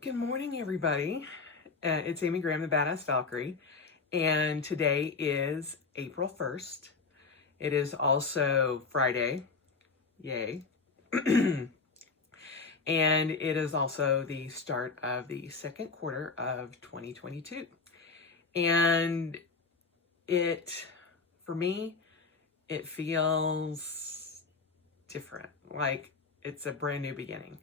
Good morning, everybody. It's Amy Graham, the Badass Valkyrie, and today is April 1st. It is also Friday. Yay. And it is also the start of the second quarter of 2022. And for me, it feels different, like it's a brand new beginning.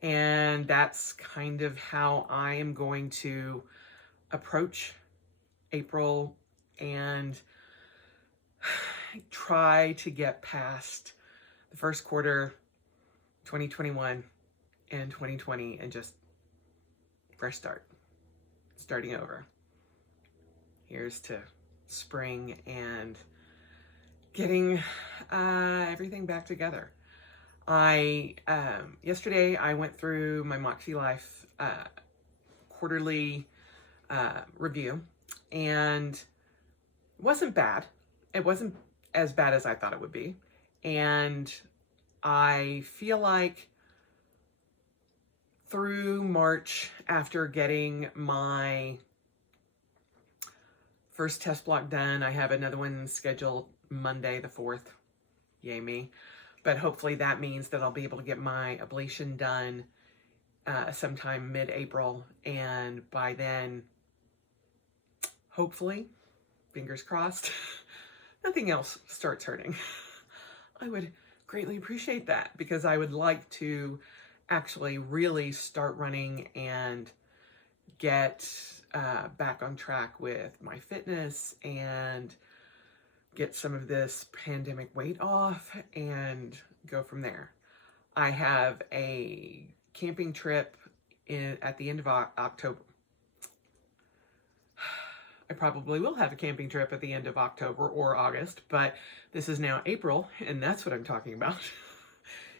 And that's kind of how I am going to approach April and try to get past the first quarter, 2021 and 2020, and just fresh start, starting over. Here's to spring and getting everything back together. Yesterday I went through my Moxie Life quarterly review, and it wasn't bad. It wasn't as bad as I thought it would be. And I feel like through March, after getting my first test block done, I have another one scheduled Monday the 4th. Yay me. But hopefully that means that I'll be able to get my ablation done sometime mid-April. And by then, hopefully, fingers crossed, nothing else starts hurting. I would greatly appreciate that, because I would like to actually really start running and get back on track with my fitness and get some of this pandemic weight off and go from there. I have a camping trip at the end of October. I probably will have a camping trip at the end of October or August, but this is now April, and that's what I'm talking about.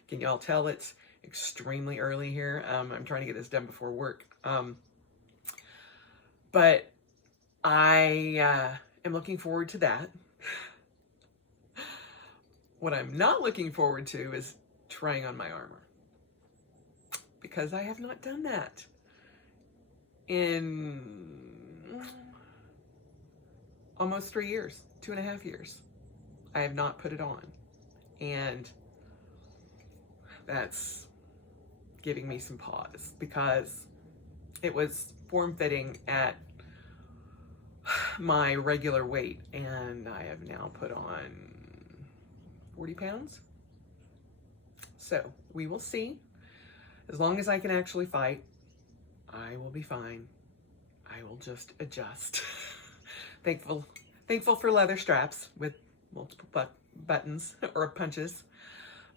Can y'all tell it's extremely early here? I'm trying to get this done before work. But I am looking forward to that. What I'm not looking forward to is trying on my armor, because I have not done that in almost 3 years, 2.5 years. I have not put it on, and that's giving me some pause, because it was form-fitting at my regular weight, and I have now put on 40 pounds. So we will see. As long as I can actually fight, I will be fine. I will just adjust. Thankful for leather straps with multiple buttons or punches.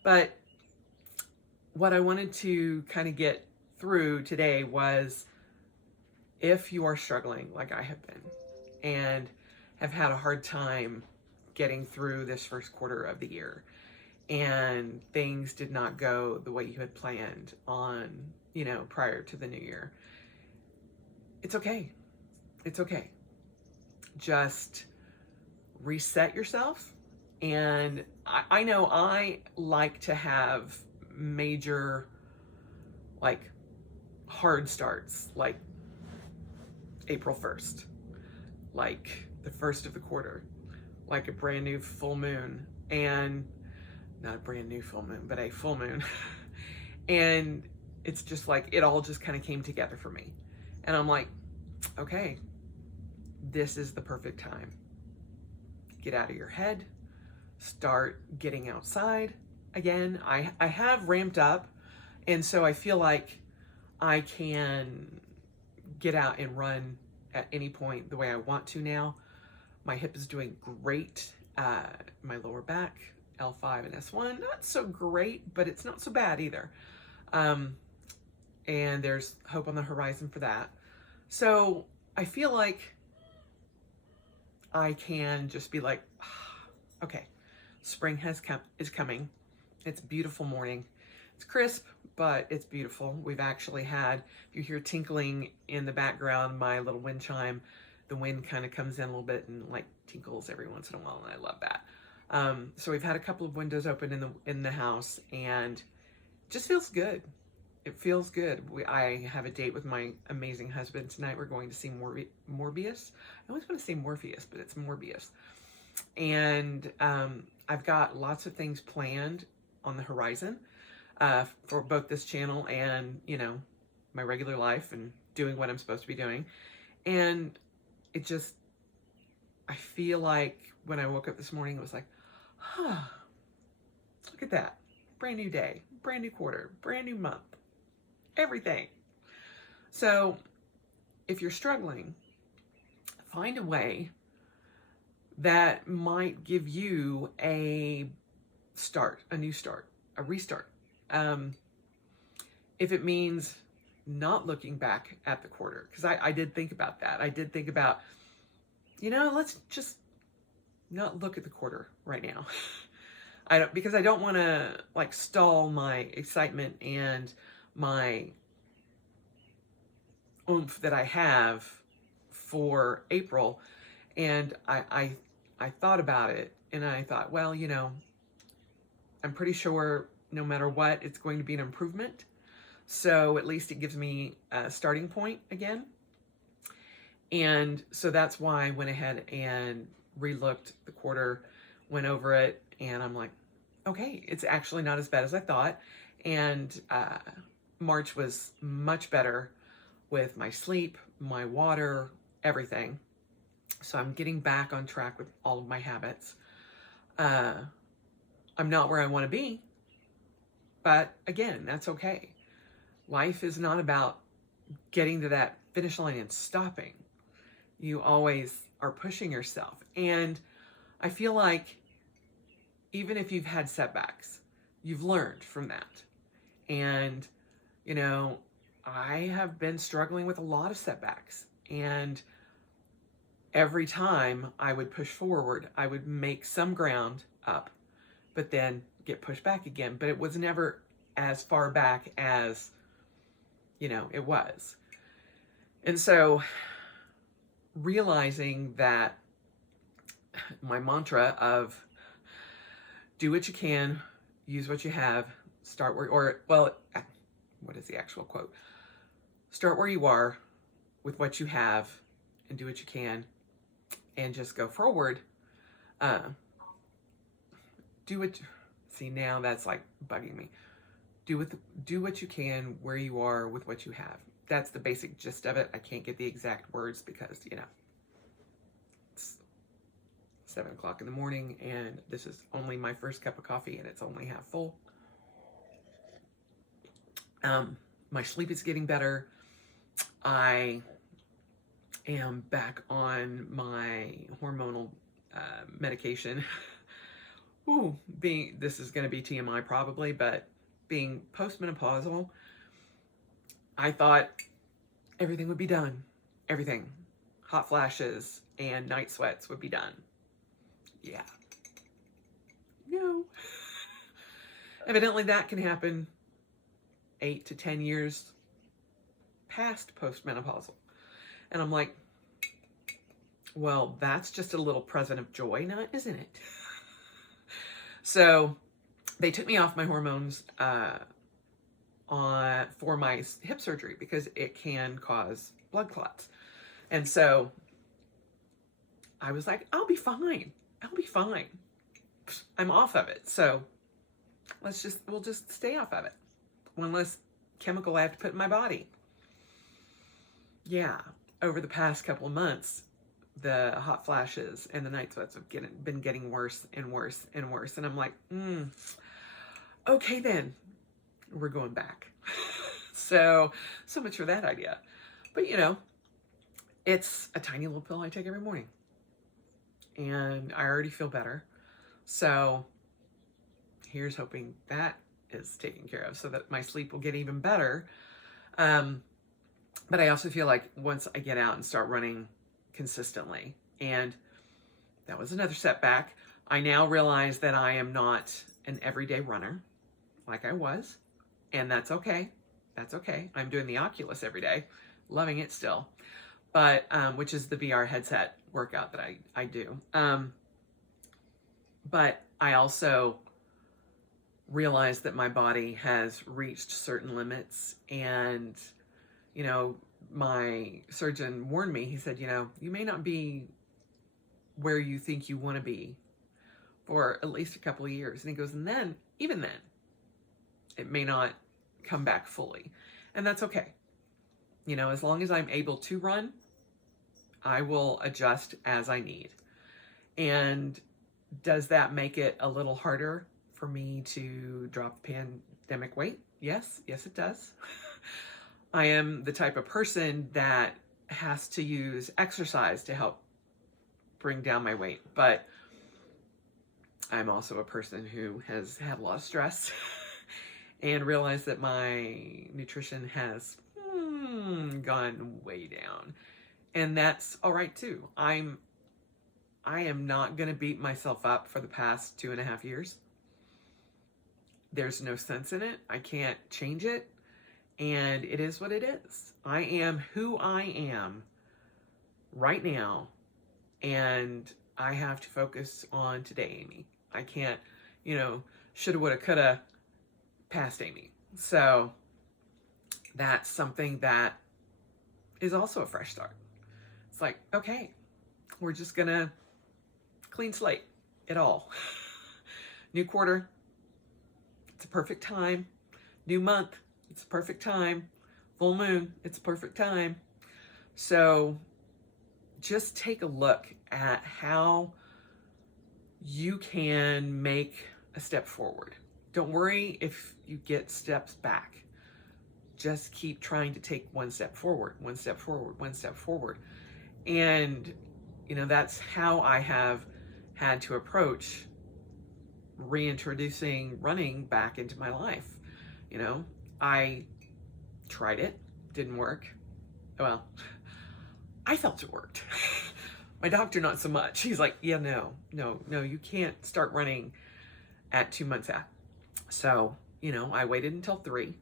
But what I wanted to kind of get through today was, if you are struggling like I have been and have had a hard time getting through this first quarter of the year, and things did not go the way you had planned on, prior to the new year, it's okay. It's okay. Just reset yourself. And I know I like to have major, hard starts, like April 1st, like the first of the quarter, like a brand new full moon, and not a brand new full moon, but a full moon. And it's just like, it all just kind of came together for me. And I'm like, okay, this is the perfect time. Get out of your head, start getting outside again. I have ramped up, and so I feel like I can get out and run at any point the way I want to now. My hip is doing great. My lower back, L5 and S1, not so great, but it's not so bad either. And there's hope on the horizon for that. So I feel like I can just be like, okay, spring is coming. It's a beautiful morning. It's crisp, but it's beautiful. We've actually had, if you hear tinkling in the background, my little wind chime, the wind kind of comes in a little bit and tinkles every once in a while, and I love that. So we've had a couple of windows open in the house, and it just feels good. it feels good. I have a date with my amazing husband tonight. We're going to see Morbius. I always want to say Morpheus, but it's Morbius. And I've got lots of things planned on the horizon for both this channel and, you know, my regular life and doing what I'm supposed to be doing. And it just, I feel like when I woke up this morning, it was like, look at that. Brand new day, brand new quarter, brand new month, everything. So if you're struggling, find a way that might give you a start, a new start, a restart. If it means not looking back at the quarter, because I did think about that. I did think about, you know, let's just not look at the quarter right now. Because I don't want to like stall my excitement and my oomph that I have for April. And I thought about it and I thought, well, you know, I'm pretty sure no matter what, it's going to be an improvement. So at least it gives me a starting point again. And so that's why I went ahead and relooked the quarter, went over it, and I'm like, okay, it's actually not as bad as I thought. And March was much better with my sleep, my water, everything. So I'm getting back on track with all of my habits. I'm not where I want to be, but again, that's okay. Life is not about getting to that finish line and stopping. You always are pushing yourself. And I feel like even if you've had setbacks, you've learned from that. And, you know, I have been struggling with a lot of setbacks. And every time I would push forward, I would make some ground up, but then get pushed back again. But it was never as far back as, you know, it was. And so realizing that my mantra of do what you can, use what you have, start where, or, well, what is the actual quote? Start where you are with what you have and do what you can and just go forward. See, now that's like bugging me. Do what you can where you are with what you have. That's the basic gist of it. I can't get the exact words because, you know, it's 7 o'clock in the morning and this is only my first cup of coffee and it's only half full. My sleep is getting better. I am back on my hormonal medication. This is going to be TMI probably, but being postmenopausal, I thought everything would be done. Everything. Hot flashes and night sweats would be done. Yeah. No. Evidently that can happen 8 to 10 years past postmenopausal. And I'm like, well, that's just a little present of joy now, isn't it? So they took me off my hormones for my hip surgery because it can cause blood clots. And so I was like, I'll be fine. I'll be fine. I'm off of it. So we'll just stay off of it. One less chemical I have to put in my body. Yeah. Over the past couple of months, the hot flashes and the night sweats have been getting worse and worse and worse. And I'm like, okay, then we're going back. So much for that idea. But you know, it's a tiny little pill I take every morning and I already feel better. So here's hoping that is taken care of so that my sleep will get even better. But I also feel like once I get out and start running consistently, and that was another setback, I now realize that I am not an everyday runner like I was, and that's okay. That's okay. I'm doing the Oculus every day, loving it still, but which is the VR headset workout that I do. But I also realized that my body has reached certain limits. And, you know, my surgeon warned me. He said, you know, you may not be where you think you want to be for at least a couple of years. And he goes, and then, even then, it may not come back fully. And that's okay. You know, as long as I'm able to run, I will adjust as I need. And does that make it a little harder for me to drop pandemic weight? Yes, it does. I am the type of person that has to use exercise to help bring down my weight, but I'm also a person who has had a lot of stress and realized that my nutrition has gone way down. And that's all right too. I am not going to beat myself up for the past 2.5 years. There's no sense in it. I can't change it. And it is what it is. I am who I am right now. And I have to focus on today, Amy. I can't, you know, shoulda, woulda, coulda, past Amy. So that's something that is also a fresh start. It's like, okay, we're just going to clean slate it all. New quarter, it's a perfect time. New month, it's a perfect time. Full moon, it's a perfect time. So just take a look at how you can make a step forward. Don't worry if you get steps back. Just keep trying to take one step forward, one step forward, one step forward. And, you know, that's how I have had to approach reintroducing running back into my life. You know, I tried it, didn't work. Well, I felt it worked. My doctor, not so much. He's like, yeah, no, you can't start running at 2 months out. So, you know, I waited until 3,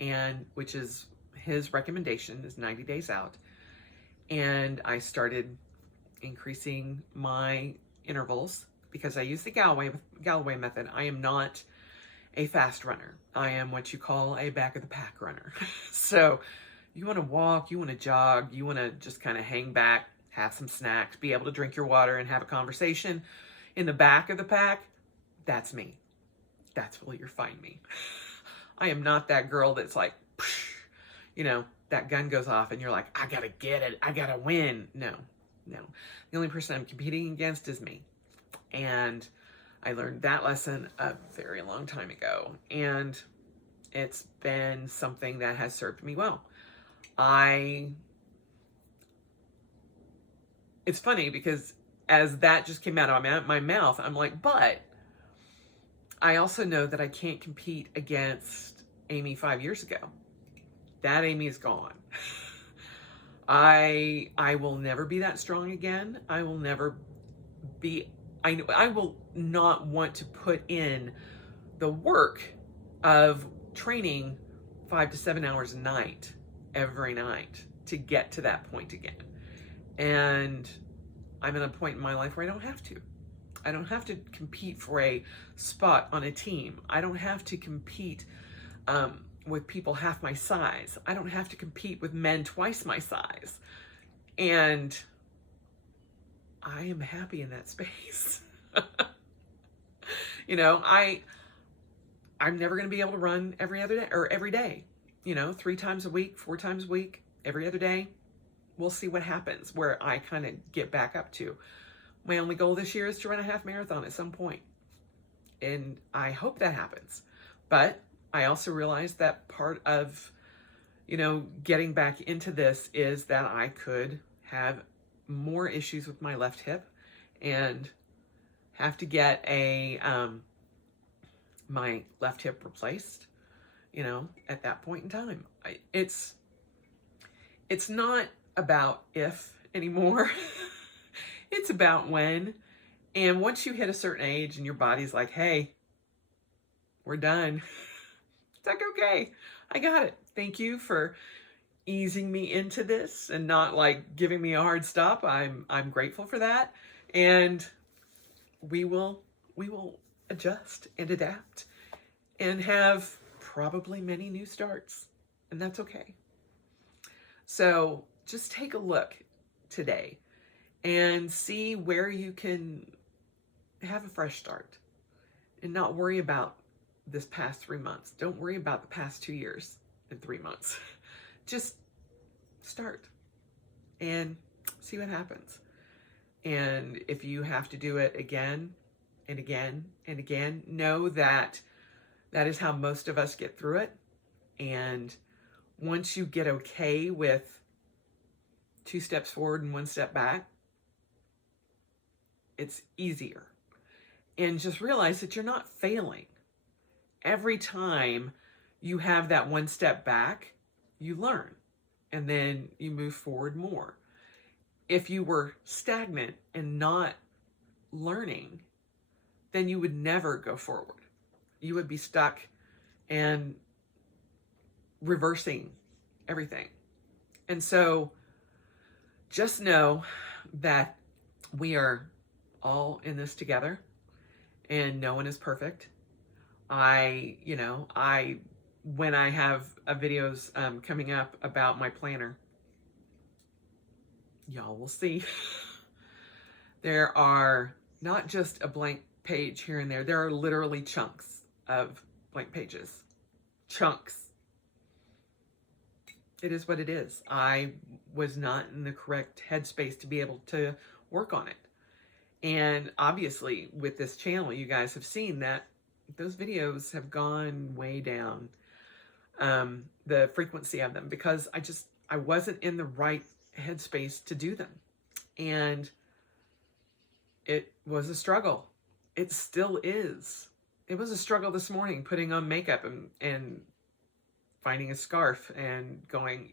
and which is his recommendation is 90 days out. And I started increasing my intervals because I use the Galloway method. I am not a fast runner. I am what you call a back of the pack runner. So you want to walk, you want to jog, you want to just kind of hang back, have some snacks, be able to drink your water and have a conversation in the back of the pack. That's me. That's where you'll find me. I am not that girl that's like, you know, that gun goes off and you're like, I gotta get it, I gotta win. No. The only person I'm competing against is me. And I learned that lesson a very long time ago. And it's been something that has served me well. It's funny because as that just came out of my mouth, I'm like, but I also know that I can't compete against Amy 5 years ago. That Amy is gone. I will never be that strong again. I will never be, I will not want to put in the work of training 5 to 7 hours a night, every night, to get to that point again. And I'm at a point in my life where I don't have to. I don't have to compete for a spot on a team. I don't have to compete with people half my size. I don't have to compete with men twice my size. And I am happy in that space. You know, I'm never going to be able to run every other day or every day, you know, 3 times a week, 4 times a week, every other day. We'll see what happens where I kind of get back up to. My only goal this year is to run a half marathon at some point. And I hope that happens. But I also realize that part of, you know, getting back into this is that I could have more issues with my left hip and have to get my left hip replaced, you know, at that point in time. It's not about if anymore. It's about when. And once you hit a certain age and your body's like, hey, we're done. It's like, okay, I got it. Thank you for easing me into this and not like giving me a hard stop. I'm grateful for that. And we will adjust and adapt. and have probably many new starts, and that's okay. So just take a look today and see where you can have a fresh start and not worry about this past 3 months. Don't worry about the past 2 years and 3 months. Just start and see what happens. And if you have to do it again and again and again, know that that is how most of us get through it. And once you get okay with 2 steps forward and 1 step back, it's easier. And just realize that you're not failing. Every time you have that 1 step back, you learn, and then you move forward more. If you were stagnant and not learning, then you would never go forward. You would be stuck and reversing everything. And so just know that we are all in this together, and no one is perfect. When I have videos coming up about my planner, y'all will see. There are not just a blank page here and there. There are literally chunks of blank pages. Chunks. It is what it is. I was not in the correct headspace to be able to work on it. And obviously with this channel, you guys have seen that those videos have gone way down, the frequency of them, because I wasn't in the right headspace to do them. And it was a struggle. It still is. It was a struggle this morning, putting on makeup and finding a scarf and going,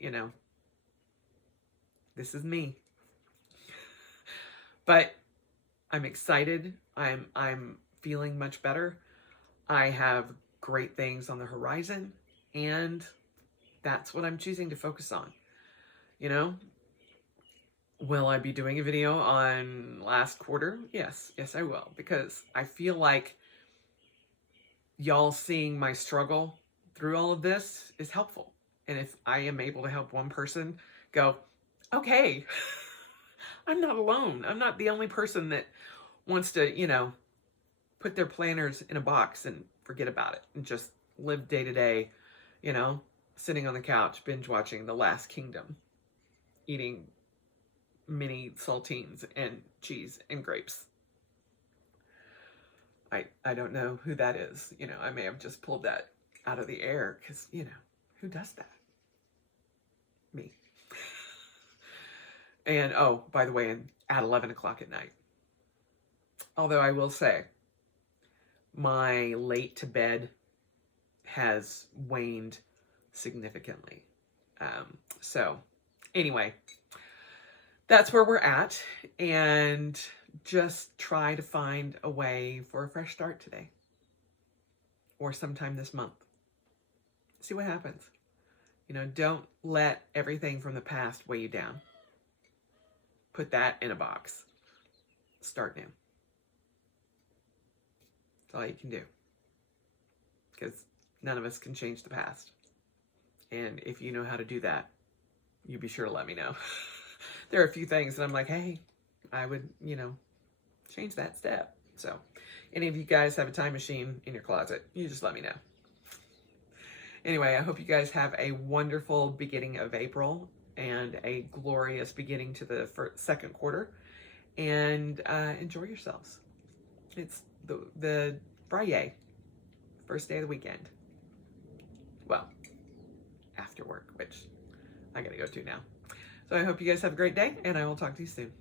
this is me. But I'm excited. I'm feeling much better. I have great things on the horizon, and that's what I'm choosing to focus on. Will I be doing a video on last quarter? Yes, I will, because I feel like y'all seeing my struggle through all of this is helpful. And if I am able to help one person go, okay, I'm not alone. I'm not the only person that wants to, put their planners in a box and forget about it and just live day to day, sitting on the couch, binge watching The Last Kingdom, eating mini saltines and cheese and grapes. I don't know who that is. I may have just pulled that out of the air because, who does that? Me. And, oh, by the way, at 11 o'clock at night. Although I will say, my late to bed has waned significantly. So anyway, that's where we're at, and just try to find a way for a fresh start today or sometime this month. See what happens. Don't let everything from the past weigh you down. Put that in a box. Start new. That's all you can do. Because none of us can change the past. And if you know how to do that, you be sure to let me know. There are a few things that I'm like, hey, I would, change that step. So any of you guys have a time machine in your closet, you just let me know. Anyway, I hope you guys have a wonderful beginning of April and a glorious beginning to the second quarter, and enjoy yourselves. It's the Friday, first day of the weekend. Well, after work, which I gotta go to now. So I hope you guys have a great day, and I will talk to you soon.